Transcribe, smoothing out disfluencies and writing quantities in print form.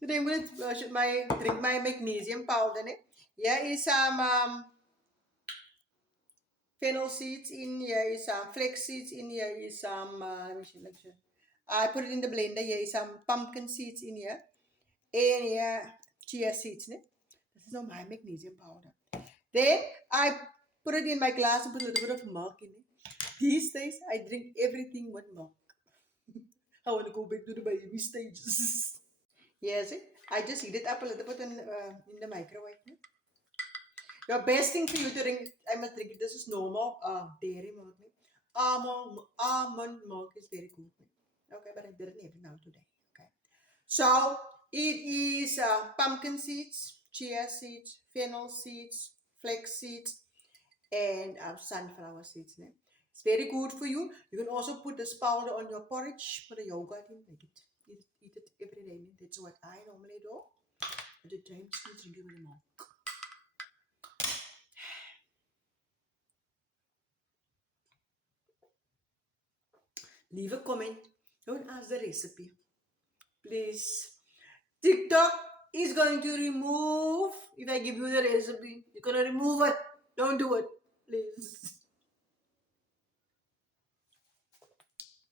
Today I'm going to drink my magnesium powder. Here is some fennel seeds in. Here is some flax seeds in. Here is some. Let me see. I put it in the blender. Here is some pumpkin seeds in here. And here chia seeds. This is not my magnesium powder. Then I put it in my glass and put a little bit of milk in it. These days I drink everything with milk. I want to go back to the baby stages. Yes, I just heat it up a little bit in the microwave. The best thing for you to drink, I must drink it. This is normal dairy milk. Almond milk is very good. Okay, but I didn't have it now today. Okay, so it is pumpkin seeds, chia seeds, fennel seeds, flax seeds, and sunflower seeds. It's very good for you. You can also put this powder on your porridge, put a yogurt in, make it, eat it every day. That's what I normally do. But the time still drink it with milk. Leave a comment. Don't ask the recipe. Please. TikTok is going to remove, if I give you the recipe, you're going to remove it. Don't do it. Please.